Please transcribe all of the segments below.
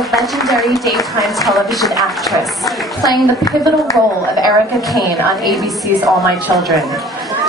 a legendary daytime television actress, playing the pivotal role of Erica Kane on ABC's All My Children.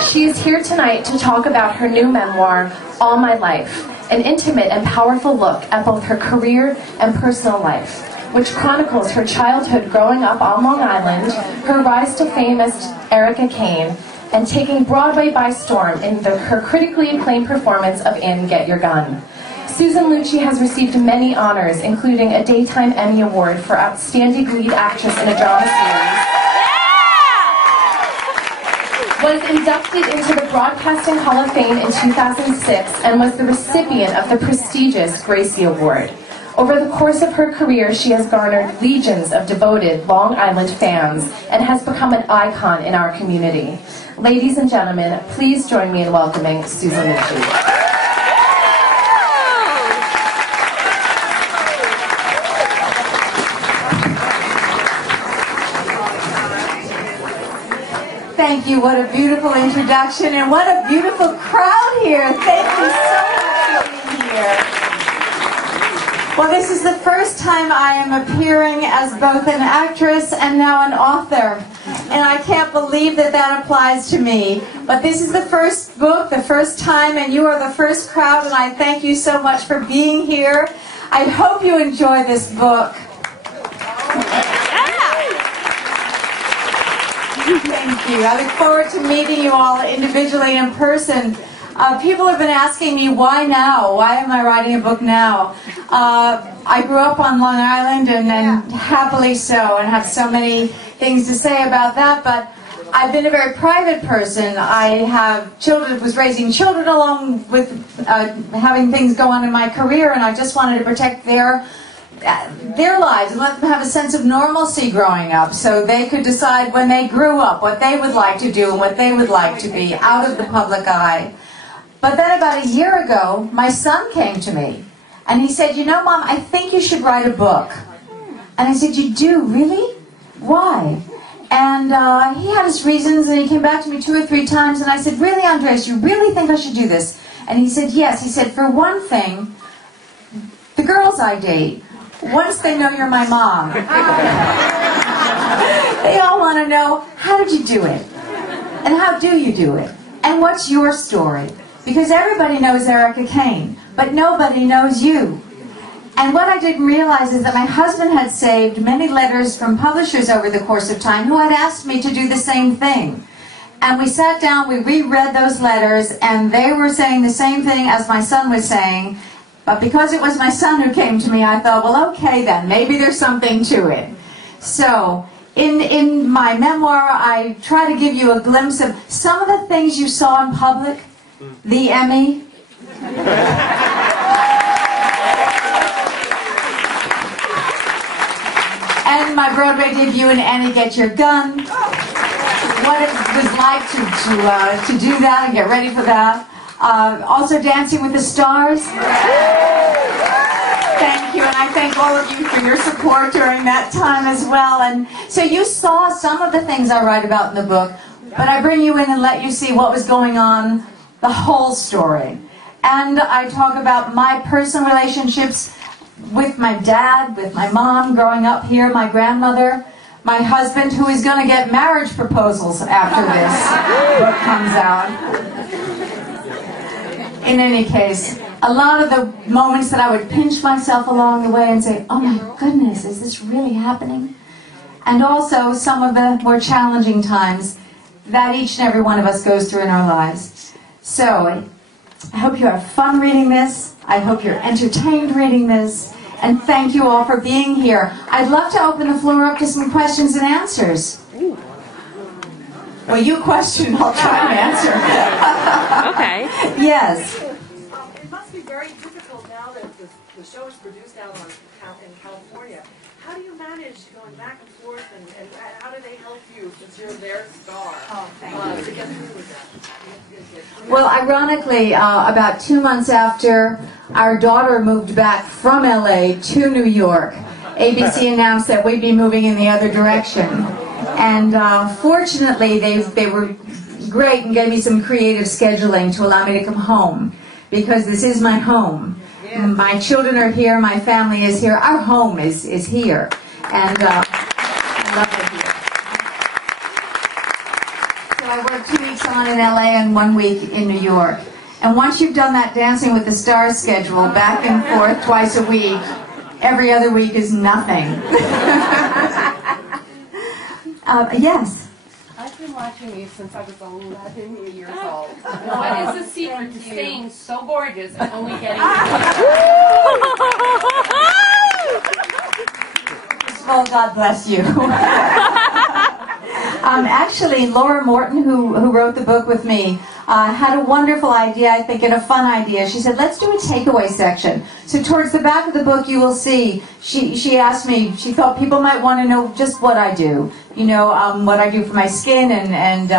She is here tonight to talk about her new memoir, All My Life, an intimate and powerful look at both her career and personal life, which chronicles her childhood growing up on Long Island, her rise to fame as Erica Kane, and taking Broadway by storm in her critically acclaimed performance of In Get Your Gun. Susan Lucci has received many honors, including a Daytime Emmy Award for Outstanding Lead Actress in a Drama Series, was inducted into the Broadcasting Hall of Fame in 2006, and was the recipient of the prestigious Gracie Award. Over the course of her career, she has garnered legions of devoted Long Island fans and has become an icon in our community. Ladies and gentlemen, please join me in welcoming Susan Lucci. Thank you. What a beautiful introduction, and what a beautiful crowd here. Thank you so much for being here. Well, this is the first time I am appearing as both an actress and now an author, and I can't believe that that applies to me. But this is the first book, the first time, and you are the first crowd, and I thank you so much for being here. I hope you enjoy this book. Thank you. I look forward to meeting you all individually in person. People have been asking me, why now? Why am I writing a book now? I grew up on Long Island, and happily so, and have so many things to say about that, but I've been a very private person. I have children, was raising children along with having things go on in my career, and I just wanted to protect their lives and let them have a sense of normalcy growing up, so they could decide when they grew up what they would like to do and what they would like to be out of the public eye. But then about a year ago, my son came to me and he said, "You know, Mom, I think you should write a book." And I said, "You do? Really? Why?" And he had his reasons, and he came back to me 2 or 3 times, and I said, "Really, Andres, you really think I should do this?" And he said, "Yes." He said, "For one thing, the girls I date, once they know you're my mom, they all want to know, how did you do it? And how do you do it? And what's your story? Because everybody knows Erica Kane, but nobody knows you." And what I didn't realize is that my husband had saved many letters from publishers over the course of time who had asked me to do the same thing. And we sat down, we reread those letters, and they were saying the same thing as my son was saying. But because it was my son who came to me, I thought, well, okay then, maybe there's something to it. So, in my memoir, I try to give you a glimpse of some of the things you saw in public. The Emmy. And my Broadway debut in And Get Your Gun. What it was like to do that and get ready for that. Also Dancing with the Stars. Thank you, and I thank all of you for your support during that time as well. And so you saw some of the things I write about in the book, but I bring you in and let you see what was going on, the whole story. And I talk about my personal relationships with my dad, with my mom growing up here, my grandmother, my husband, who is going to get marriage proposals after this book comes out. In any case, a lot of the moments that I would pinch myself along the way and say, oh my goodness, is this really happening? And also some of the more challenging times that each and every one of us goes through in our lives. So, I hope you have fun reading this. I hope you're entertained reading this. And thank you all for being here. I'd love to open the floor up to some questions and answers. Well, you question, I'll try and answer. Okay. Yes. It must be very difficult now that the show is produced out in California. How do you manage going back and forth, and how do they help you, since you're their star, to get through with that? Well, ironically, about 2 months after our daughter moved back from LA to New York, ABC announced that we'd be moving in the other direction. And fortunately, they were great and gave me some creative scheduling to allow me to come home, because this is my home. My children are here, my family is here, our home is here. And I love it here. So I work 2 weeks on in LA and 1 week in New York. And once you've done that Dancing with the Stars schedule, back and forth twice a week, every other week is nothing. Yes? I've been watching you since I was 11 years old. What is the secret to staying so gorgeous and only getting... Oh, God bless you. Actually, Laura Morton, who wrote the book with me, had a wonderful idea, I think, and a fun idea. She said, let's do a takeaway section. So towards the back of the book, you will see, she asked me, she thought people might want to know just what I do. You know, what I do for my skin and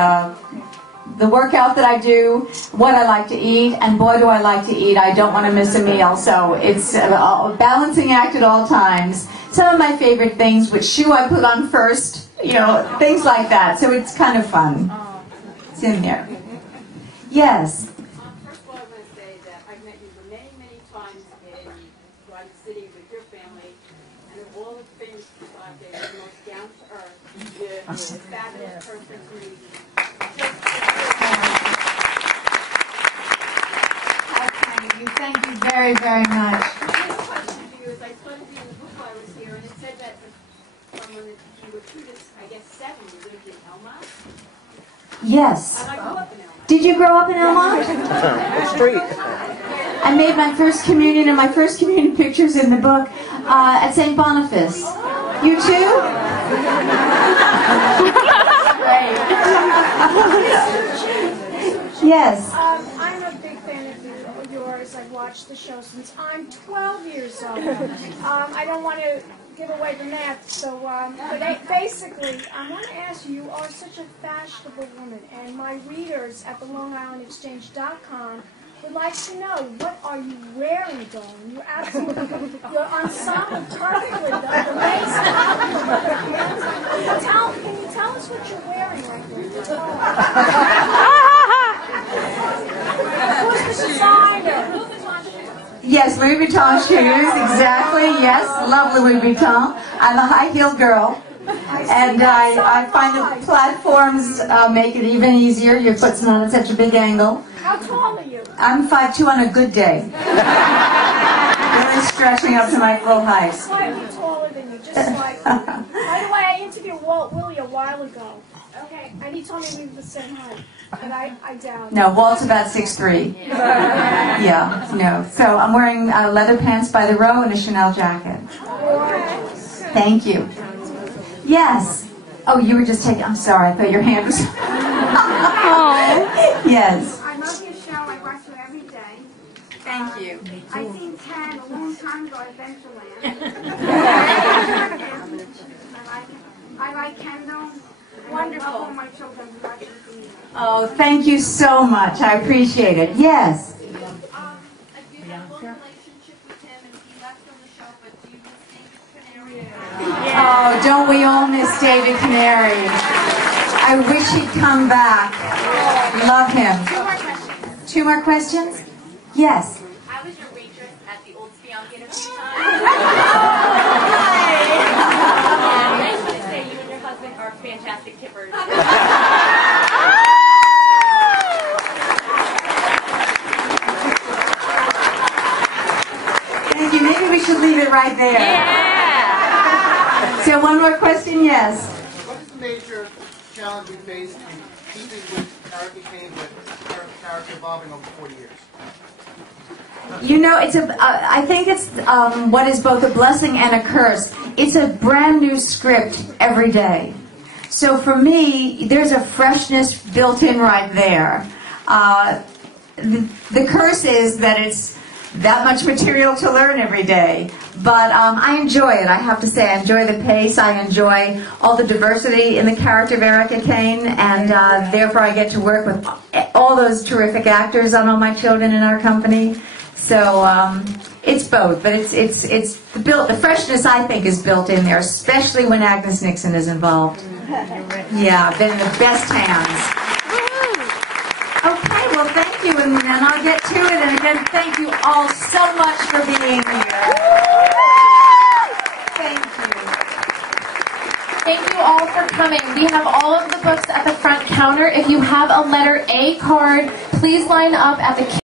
the workout that I do, what I like to eat, and boy, do I like to eat. I don't want to miss a meal, so it's a balancing act at all times. Some of my favorite things, which shoe I put on first, you know, things like that. So it's kind of fun. It's in there. Yes. First of all, I want to say that I've met you many, many times in Garden City with your family, and of all the things about there, you're the most down to earth, you're a fabulous person to meet. Thank you very, very much. My question to you is, I started reading the book while I was here, and it said that someone that you were 2 to, I guess, 7, you lived in Elma. Yes. And I grew up in Elma. Did you grow up in Elmont? Street. I made my first communion, and my first communion pictures in the book at St. Boniface. You too? Great. Yes. I'm a big fan of yours. I've watched the show since I'm 12 years old. I don't want to give away the math, so but basically, I want to ask you, you are such a fashionable woman, and my readers at the LongIslandExchange.com would like to know, what are you wearing, darling? You're absolutely, your ensemble perfectly, amazing. Can you tell us what you're wearing right now? Who's the designer? Yes, Louis Vuitton shoes, exactly. Yes, love Louis Vuitton. I'm a high-heeled girl. And I find that platforms make it even easier. Your foot's not at such a big angle. How tall are you? I'm 5'2" on a good day. Really stretching up to my full height. Slightly taller than you, just slightly. By the way, I interviewed Walt Willie a while ago. Okay. And he told me we were the same height. But I doubt it. No, Walt's about 6'3". Yeah, no. So I'm wearing leather pants by the row and a Chanel jacket. Thank you. Yes. Oh, you were just taking... I'm sorry, I thought your hand was... Yes. I love your show. I watch you every day. Thank you. I seen Ted a long time ago at Adventureland. I like Kendall. Wonderful. I love all my children watching for me. Oh, thank you so much. I appreciate it. Yes. Do you have a good relationship with him, and he left on the show, but do you miss David Canary? Oh, don't we all miss David Canary? I wish he'd come back. Love him. 2 more questions? Yes. I was your waitress at the Old Spiankin a few times. I just want to say you and your husband are fantastic tippers. Thank you. Maybe we should leave it right there. Yeah. So one more question? Yes. What is the major challenge you faced in keeping with Erica Kane with her character evolving over 40 years? You know, it's I think it's what is both a blessing and a curse. It's a brand new script every day. So for me, there's a freshness built in right there. The curse is that it's that much material to learn every day. But I enjoy it, I have to say. I enjoy the pace. I enjoy all the diversity in the character of Erica Kane. And therefore I get to work with all those terrific actors on All My Children in our company. So it's both. But it's the freshness, I think, is built in there, especially when Agnes Nixon is involved. Yeah, I've been in the best hands. Okay. Well, thank you, and I'll get to it. And again, thank you all so much for being here. Thank you. Thank you all for coming. We have all of the books at the front counter. If you have a letter A card, please line up at the